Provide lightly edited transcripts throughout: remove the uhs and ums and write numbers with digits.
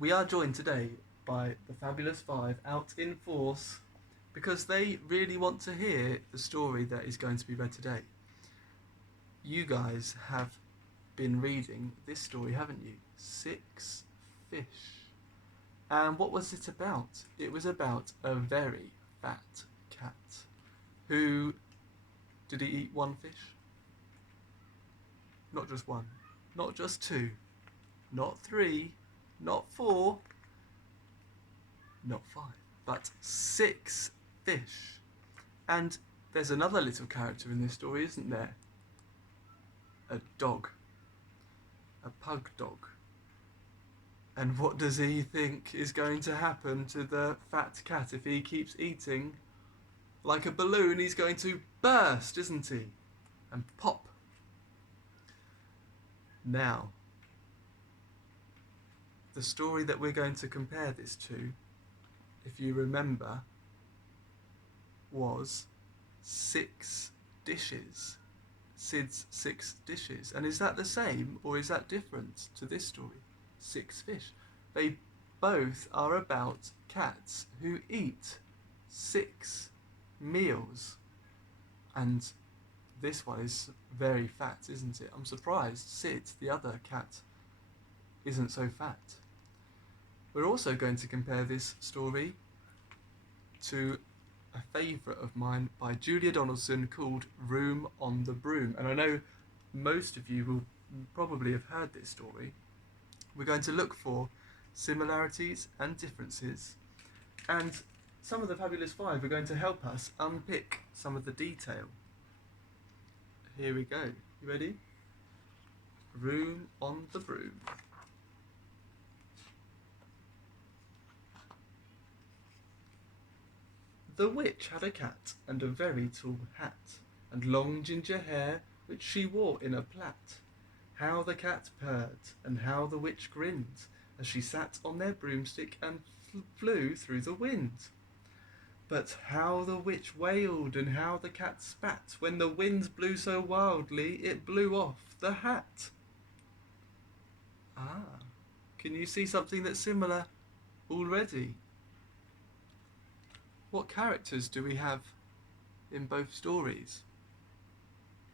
We are joined today by the Fabulous Five out in force because they really want to hear the story that is going to be read today. You guys have been reading this story, haven't you? Six Fish. And what was it about? It was about a very fat cat who. Did he eat one fish? Not just one, not just two, not three, not four, not five, but six fish. And there's another little character in this story, isn't there? A dog. A pug dog. And what does he think is going to happen to the fat cat if he keeps eating? Like a balloon, he's going to burst, isn't he? And pop. Now, the story that we're going to compare this to, if you remember, was Six Dishes. Sid's Six Dishes. And is that the same or is that different to this story? Six Fish. They both are about cats who eat 6 meals. And this one is very fat, isn't it? I'm surprised Sid, the other cat, isn't so fat. We're also going to compare this story to a favourite of mine by Julia Donaldson called Room on the Broom. And I know most of you will probably have heard this story. We're going to look for similarities and differences, and some of the Fabulous Five are going to help us unpick some of the detail. Here we go. You ready? Room on the Broom. The witch had a cat and a very tall hat, and long ginger hair which she wore in a plait. How the cat purred, and how the witch grinned, as she sat on their broomstick and flew through the wind. But how the witch wailed, and how the cat spat, when the wind blew so wildly it blew off the hat. Ah, can you see something that's similar already? What characters do we have in both stories?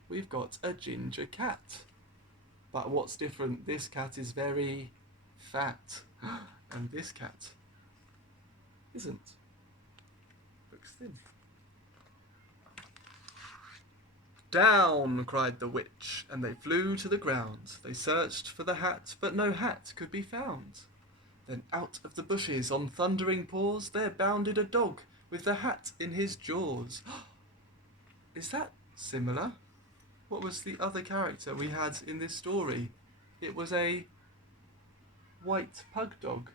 We've got a ginger cat. But what's different? This cat is very fat, and this cat isn't. Looks thin. Down, cried the witch, and they flew to the ground. They searched for the hat, but no hat could be found. Then out of the bushes, on thundering paws, there bounded a dog with the hat in his jaws. Is that similar? What was the other character we had in this story? It was a white pug dog.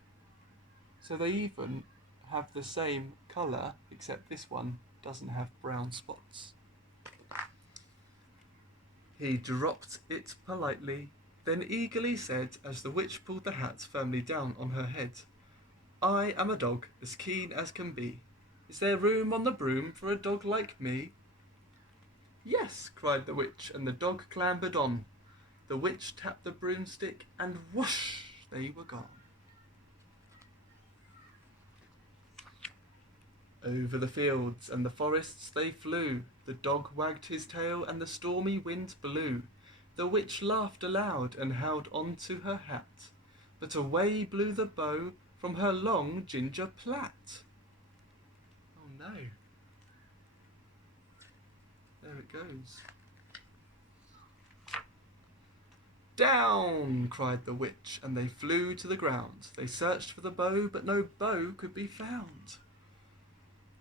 So they even have the same colour, except this one doesn't have brown spots. He dropped it politely, then eagerly said, as the witch pulled the hat firmly down on her head, I am a dog, as keen as can be. Is there room on the broom for a dog like me? Yes, cried the witch, and the dog clambered on. The witch tapped the broomstick, and whoosh, they were gone. Over the fields and the forests they flew. The dog wagged his tail, and the stormy wind blew. The witch laughed aloud, and held on to her hat. But away blew the bow from her long ginger plait. Oh no. There it goes. Down, cried the witch, and they flew to the ground. They searched for the bow, but no bow could be found.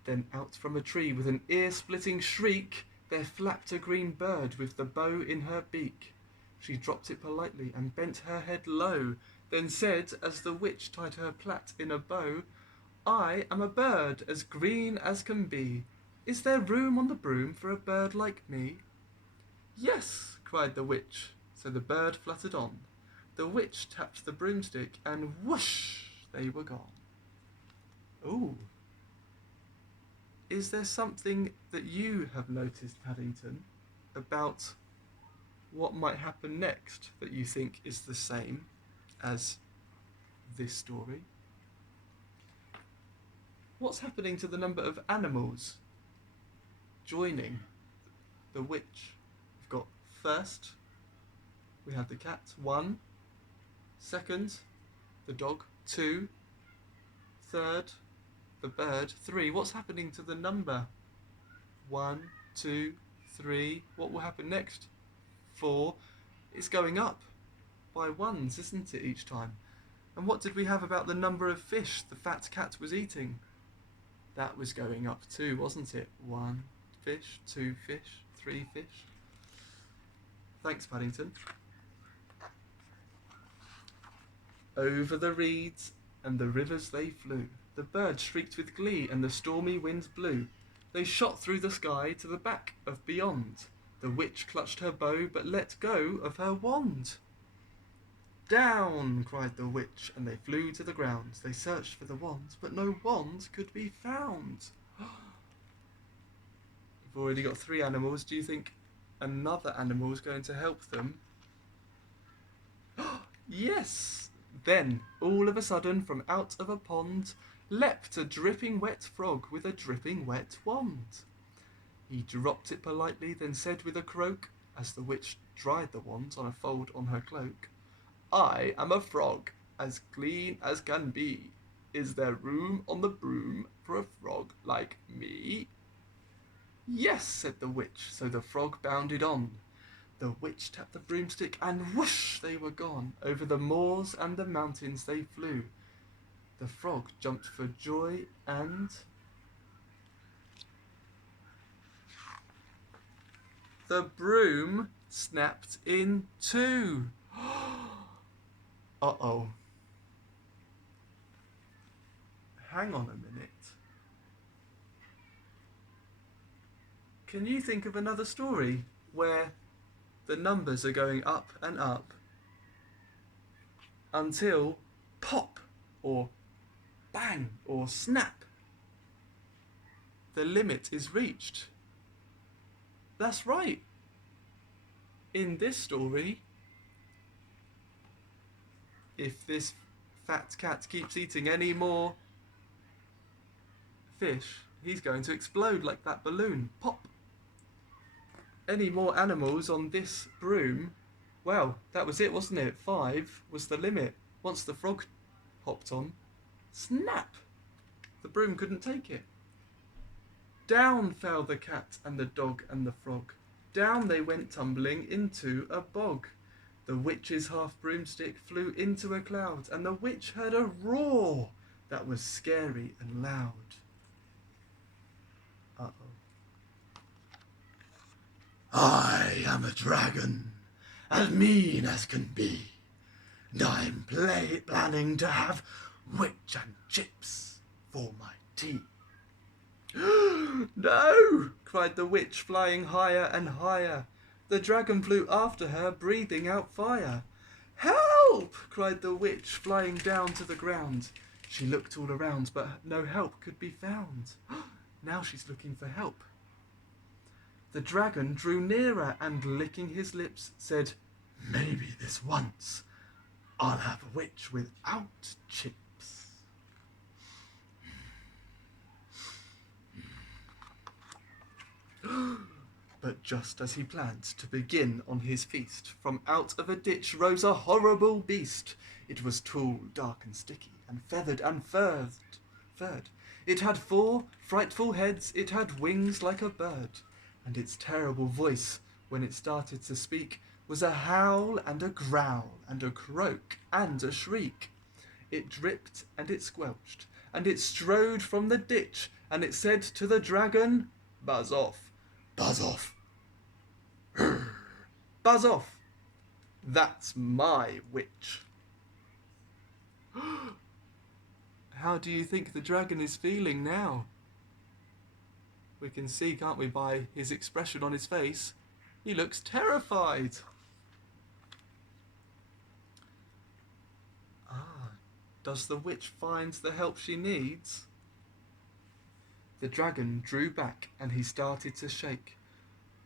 Then out from a tree with an ear-splitting shriek, there flapped a green bird with the bow in her beak. She dropped it politely and bent her head low, then said, as the witch tied her plait in a bow, I am a bird as green as can be. Is there room on the broom for a bird like me? Yes, cried the witch. So the bird fluttered on. The witch tapped the broomstick, and whoosh, they were gone. Ooh. Is there something that you have noticed, Paddington, about what might happen next that you think is the same as this story. What's happening to the number of animals joining the witch? We've got first, we have the cat, 1. Second, the dog, 2. Third, the bird, 3. What's happening to the number? 1, 2, 3. What will happen next? 4. It's going up by ones, isn't it, each time? And what did we have about the number of fish the fat cat was eating? That was going up too, wasn't it? 1 fish, 2 fish, 3 fish. Thanks, Paddington. Over the reeds and the rivers they flew. The birds shrieked with glee and the stormy winds blew. They shot through the sky to the back of beyond. The witch clutched her bow but let go of her wand. Down, cried the witch, and they flew to the ground. They searched for the wand, but no wand could be found. We've already got 3 animals. Do you think another animal is going to help them? Yes! Then, all of a sudden, from out of a pond, leapt a dripping wet frog with a dripping wet wand. He dropped it politely, then said with a croak, as the witch dried the wand on a fold on her cloak, I am a frog, as clean as can be. Is there room on the broom for a frog like me? Yes, said the witch, so the frog bounded on. The witch tapped the broomstick, and whoosh, they were gone. Over the moors and the mountains they flew. The frog jumped for joy, and the broom snapped in two. Uh-oh. Hang on a minute. Can you think of another story where the numbers are going up and up until pop or bang or snap, the limit is reached? That's right. In this story, if this fat cat keeps eating any more fish, he's going to explode like that balloon. Pop! Any more animals on this broom, well, that was it, wasn't it? 5 was the limit. Once the frog hopped on, snap! The broom couldn't take it. Down fell the cat and the dog and the frog. Down they went tumbling into a bog. The witch's half broomstick flew into a cloud, and the witch heard a roar that was scary and loud. Uh-oh. I am a dragon, as mean as can be, and I'm planning to have witch and chips for my tea. No! Cried the witch, flying higher and higher. The dragon flew after her, breathing out fire. Help! Cried the witch, flying down to the ground. She looked all around, but no help could be found. Now she's looking for help. The dragon drew nearer and, licking his lips, said, Maybe this once I'll have a witch without chips. But just as he planned to begin on his feast, from out of a ditch rose a horrible beast. It was tall, dark and sticky, and feathered and furred. It had 4 frightful heads, it had wings like a bird, and its terrible voice, when it started to speak, was a howl and a growl and a croak and a shriek. It dripped and it squelched, and it strode from the ditch, and it said to the dragon, Buzz off. Buzz off. Buzz off. That's my witch. How do you think the dragon is feeling now? We can see, can't we, by his expression on his face? He looks terrified. Does the witch find the help she needs? The dragon drew back and he started to shake.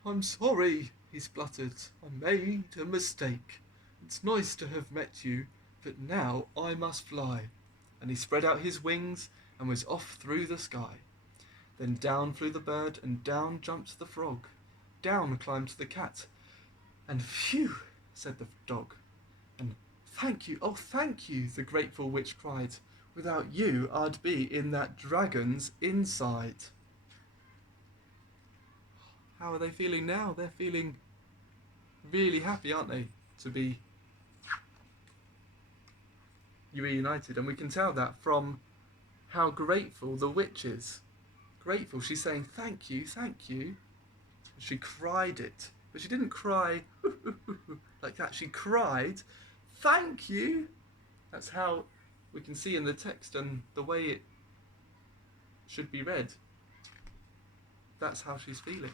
I'm sorry, he spluttered. I made a mistake. It's nice to have met you, But now I must fly. And he spread out his wings and was off through the sky. Then down flew the bird, and down jumped the frog. Down climbed the cat, and phew, said the dog. And thank you, oh thank you, the grateful witch cried. Without you I'd be in that dragon's inside. How are they feeling now? They're feeling really happy, aren't they, to be reunited. And we can tell that from how grateful the witch is. Grateful, she's saying thank you, thank you. She cried it, but she didn't cry like that. She cried, thank you. That's how we can see in the text and the way it should be read. That's how she's feeling.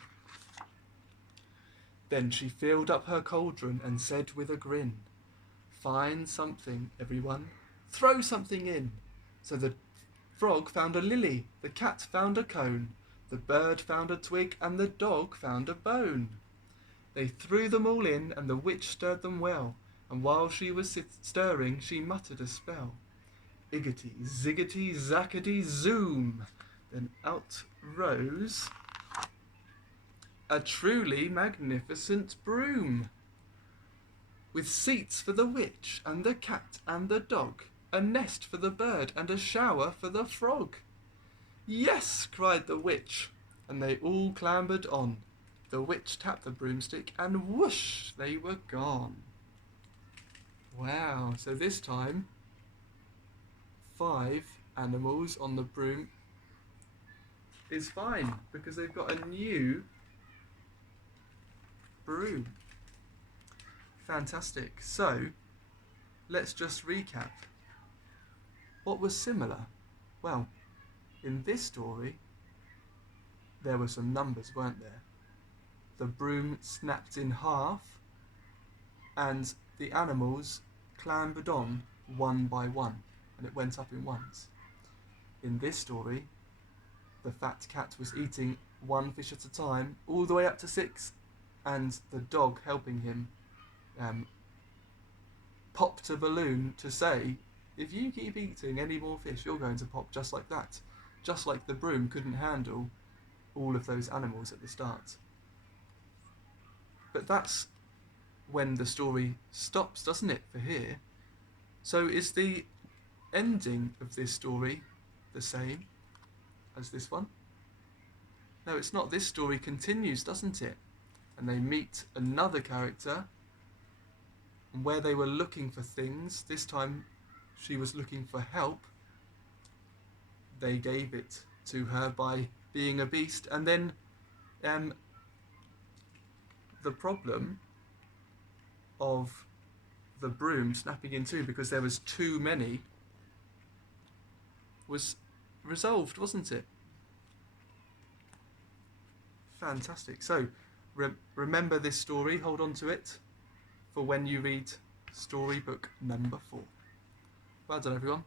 Then she filled up her cauldron and said with a grin, find something, everyone, throw something in. So the frog found a lily, the cat found a cone, the bird found a twig, and the dog found a bone. They threw them all in, and the witch stirred them well, and while she was stirring, she muttered a spell. Iggity, ziggity, zackety, zoom. Then out rose a truly magnificent broom, with seats for the witch, and the cat, and the dog, a nest for the bird, and a shower for the frog. Yes, cried the witch, and they all clambered on. The witch tapped the broomstick, and whoosh, they were gone. Wow, so this time, 5 animals on the broom is fine, because they've got a new broom. Fantastic. So, let's just recap. What was similar? Well, in this story, there were some numbers, weren't there? The broom snapped in half, and the animals clambered on one by one, and it went up in ones. In this story, the fat cat was eating one fish at a time, all the way up to 6, and the dog helping him popped a balloon to say, if you keep eating any more fish, you're going to pop just like that. Just like the broom couldn't handle all of those animals at the start. But that's when the story stops, doesn't it, for here? So is the ending of this story the same as this one? No, it's not. This story continues, doesn't it? And they meet another character, and where they were looking for things, this time she was looking for help. They gave it to her by being a beast, and then the problem of the broom snapping in two because there was too many was resolved, wasn't it? Fantastic. So remember this story, hold on to it for when you read Storybook number 4. Well done, everyone.